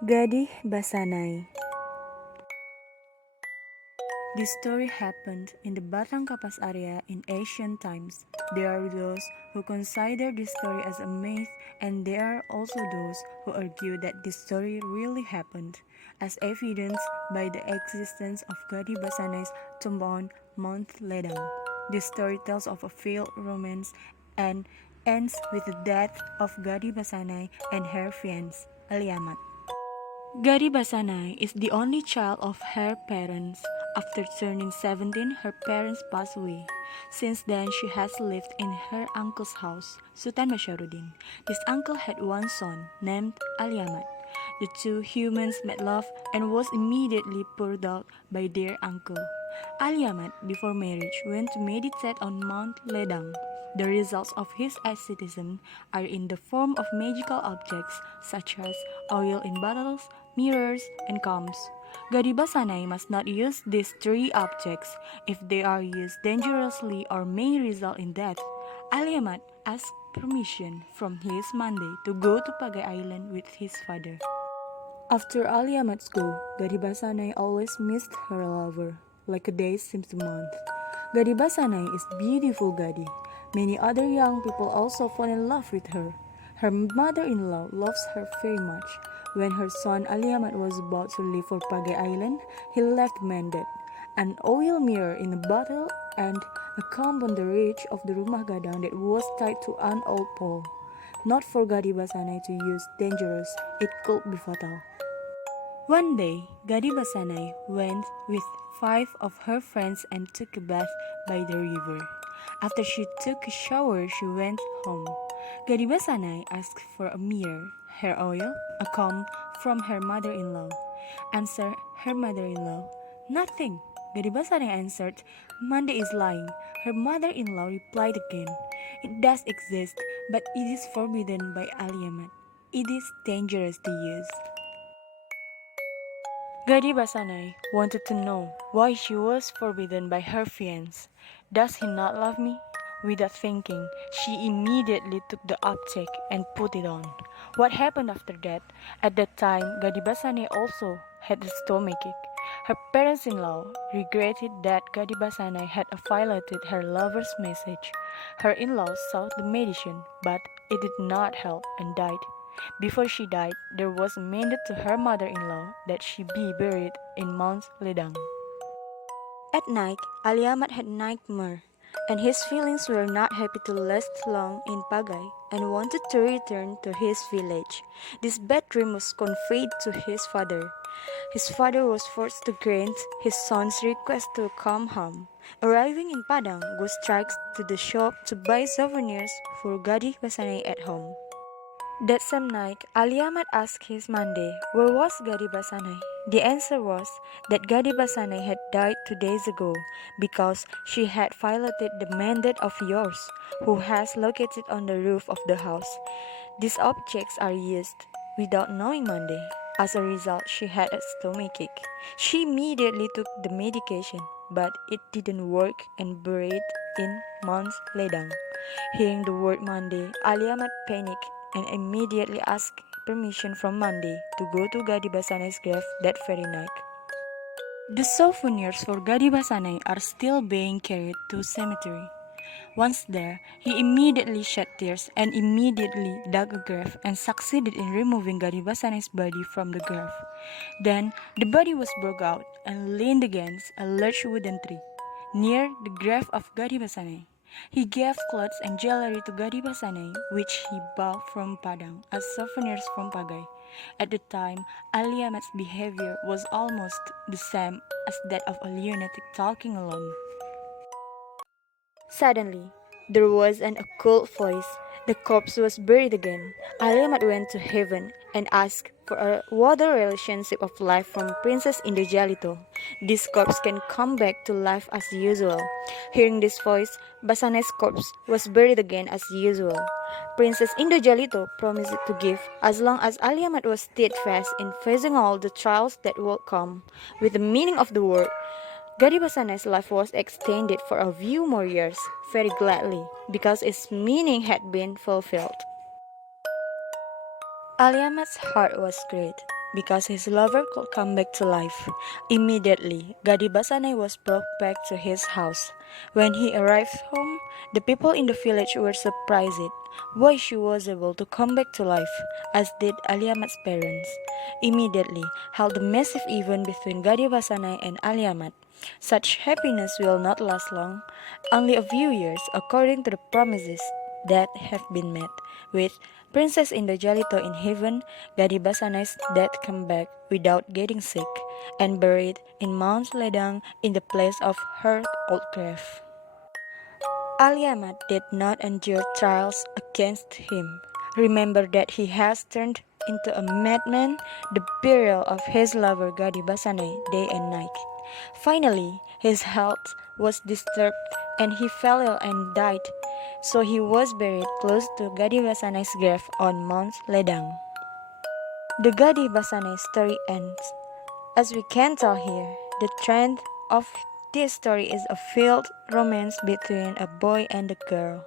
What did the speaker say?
Gadih Basanai. This story happened in the Batang Kapas area in ancient times. There are those who consider this story as a myth, and there are also those who argue that this story really happened, as evidenced by the existence of Gadih Basanai's tomb on Mount Ledang. This story tells of a failed romance and ends with the death of Gadih Basanai and her fiancé, Aliamat. Gadih Basanai is the only child of her parents. After turning 17, her parents passed away. Since then, she has lived in her uncle's house, Sultan Masharuddin. This uncle had one son named Aliamat. The two humans made love and was immediately poured out by their uncle. Aliamat, before marriage, went to meditate on Mount Ledang. The results of his asceticism are in the form of magical objects such as oil in bottles, mirrors, and combs. Gadih Basanai must not use these three objects if they are used dangerously or may result in death. Aliamat asked permission from his Mande to go to Pagai Island with his father. After Aliamat's go, Gadih Basanai always missed her lover, like a day seems a month. Gadih Basanai is beautiful Gadih. Many other young people also fall in love with her. Her mother-in-law loves her very much. When her son Aliamat was about to leave for Pagai Island, he left Mandat, an oil mirror in a bottle, and a comb on the ridge of the rumah gadang that was tied to an old pole. Not for Gadih Basanai to use dangerous, it could be fatal. One day, Gadih Basanai went with 5 of her friends and took a bath by the river. After she took a shower, she went home. Gadih Basanai asked for a mirror, hair oil, a comb from her mother-in-law. Answer her mother-in-law, "Nothing." Gadih Basanai answered, "Mande is lying." Her mother-in-law replied again, "It does exist, but it is forbidden by Aliamat. It is dangerous to use." Gadih Basanai wanted to know why she was forbidden by her fiancé. Does he not love me? Without thinking, she immediately took the object and put it on. What happened after that? At that time, Gadih Basanai also had a stomachache. Her parents-in-law regretted that Gadih Basanai had violated her lover's message. Her in-laws sought the medicine, but it did not help and died. Before she died, there was a mandate to her mother-in-law that she be buried in Mount Ledang. At night, Aliamat had nightmare, and his feelings were not happy to last long in Pagai and wanted to return to his village. This bad dream was conveyed to his father. His father was forced to grant his son's request to come home. Arriving in Padang, goes strikes to the shop to buy souvenirs for Gadih Basanai at home. That same night, Aliamat asked his Mande, where was Gadih Basanai? The answer was that Gadih Basanai had died 2 days ago because she had violated the mandate of yours, who has located on the roof of the house. These objects are used without knowing Mande. As a result, she had a stomachache. She immediately took the medication, but it didn't work and buried in Mount Ledang. Hearing the word Mande, Aliamat panicked and immediately asked permission from Mande to go to Gadih Basanai's grave that very night. The souvenirs for Gadih Basanai are still being carried to cemetery. Once there, he immediately shed tears and immediately dug a grave and succeeded in removing Gadih Basanai's body from the grave. Then, the body was brought out and leaned against a large wooden tree near the grave of Gadih Basanai. He gave clothes and jewelry to Gadih Basanai, which he bought from Padang as souvenirs from Pagai. At the time, Aliamat's behavior was almost the same as that of a lunatic talking alone. Suddenly, there was an occult voice. The corpse was buried again. Aliamat went to heaven and asked for a water relationship of life from Princess Indojalito. This corpse can come back to life as usual. Hearing this voice, Basanai's corpse was buried again as usual. Princess Indojalito promised to give as long as Aliamat was steadfast in facing all the trials that would come. With the meaning of the word, Gadih Basanai's life was extended for a few more years, very gladly, because its meaning had been fulfilled. Aliamat's heart was great. because his lover could come back to life. Immediately, Gadih Basanai was brought back to his house. When he arrived home, the people in the village were surprised why she was able to come back to life, as did Aliamat's parents. Immediately held a massive event between Gadih Basanai and Aliamat. Such happiness will not last long, only a few years according to the promises that have been made. With Princess Indojalito in heaven, Gadih Basanai's death come back without getting sick and buried in Mount Ledang in the place of her old grave. Aliamat did not endure trials against him. Remember that he has turned into a madman, the burial of his lover Gadih Basanai day and night. Finally, his health was disturbed and he fell ill and died. So he was buried close to Gadih Basanai's grave on Mount Ledang. The Gadih Basanai story ends. As we can tell here, the trend of this story is a failed romance between a boy and a girl.